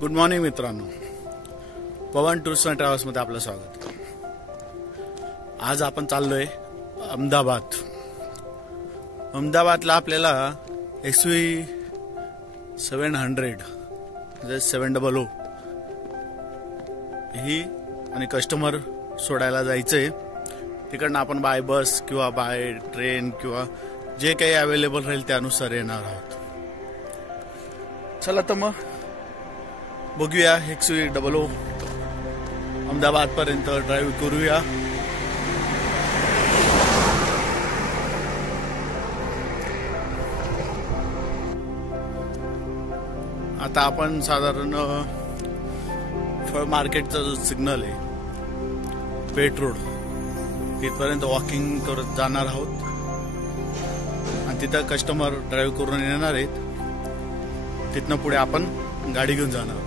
Good morning मित्रांनो, पवन tours and travels मध्ये आपलं स्वागत। आज आपण चाललोय अहमदाबादला। आपल्याला XUV 700 ही आणि कस्टमर सोडायला जायचंय। तिकडनं आपण बाय बस किंवा बाय ट्रेन किंवा जे काही अवेलेबल राहील त्यानुसार येणार आहोत। चला तर मग बघूया XUV अहमदाबाद पर्यंत ड्राइव्ह करूया। आता आपण साधारण फळ मार्केटचा जो सिग्नल आहे पेठ रोड तिथपर्यंत वॉकिंग करत जाणार आहोत आणि तिथं कस्टमर ड्राइव्ह करून येणार आहेत। तिथनं पुढे आपण गाडी घेऊन जाणार।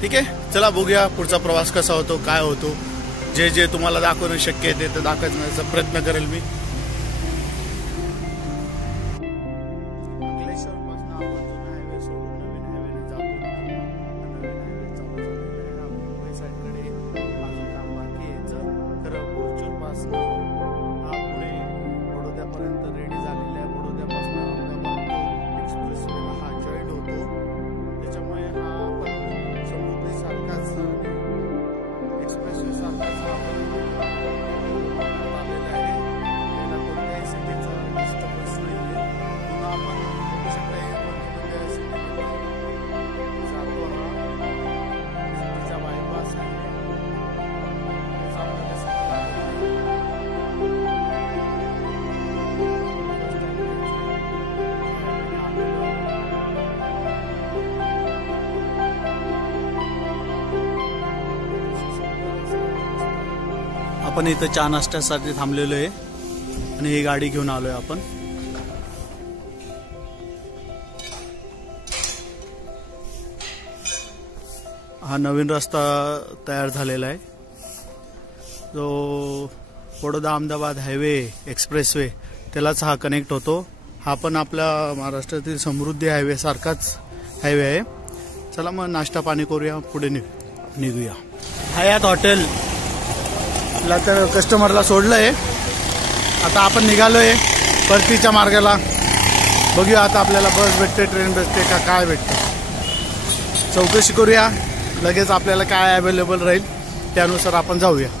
ठीक आहे, चला बघूया पुढचा प्रवास कसा होतो, काय होतो। जे जे तुम्हाला दाखवणं शक्य आहे ते दाखवण्याचा प्रयत्न करेल मी। आपण इथं चहा नाश्त्यासाठी थांबलेलो आहे आणि ही गाडी घेऊन आलोय आपण। हा नवीन रस्ता तयार झालेला आहे जो बडोदा अहमदाबाद हायवे एक्सप्रेसवे त्यालाच हा कनेक्ट होतो। हा पण आपल्या महाराष्ट्रातील समृद्धी हायवे सारखाच हायवे आहे। चला मग नाश्ता पाणी करूया, पुढे निघूया। हयात हॉटेल ला तर कस्टमरला सोडलंय, आता आपण निघालोय परतीच्या मार्गाला। बघूया आता आपल्याला बस भेटते, ट्रेन भेटते का काय भेटतं, चौकशी करूया। लगेच आपल्याला काय अवेलेबल राहील त्यानुसार आपण जाऊया।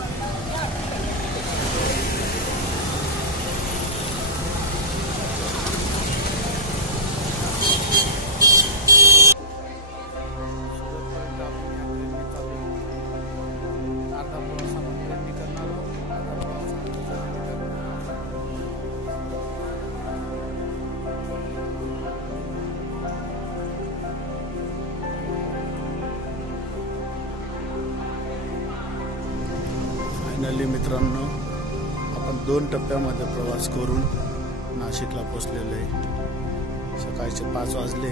फायनली मित्रांनो, आपण 2 टप्प्यामध्ये प्रवास करून नाशिकला पोहोचलेलो आहे। सकाळचे 5 वाजले,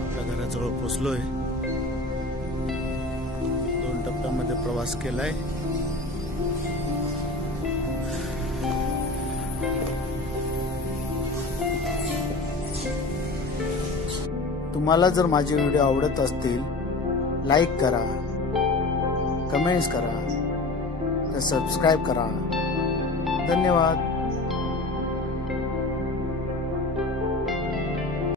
आपल्या घराजवळ पोहोचलोय। 2 टप्प्यामध्ये प्रवास केलाय। तुम्हाला जर माझे व्हिडिओ आवडत असतील लाईक करा, कमेंट्स करा, सबस्क्राइब करा। धन्यवाद।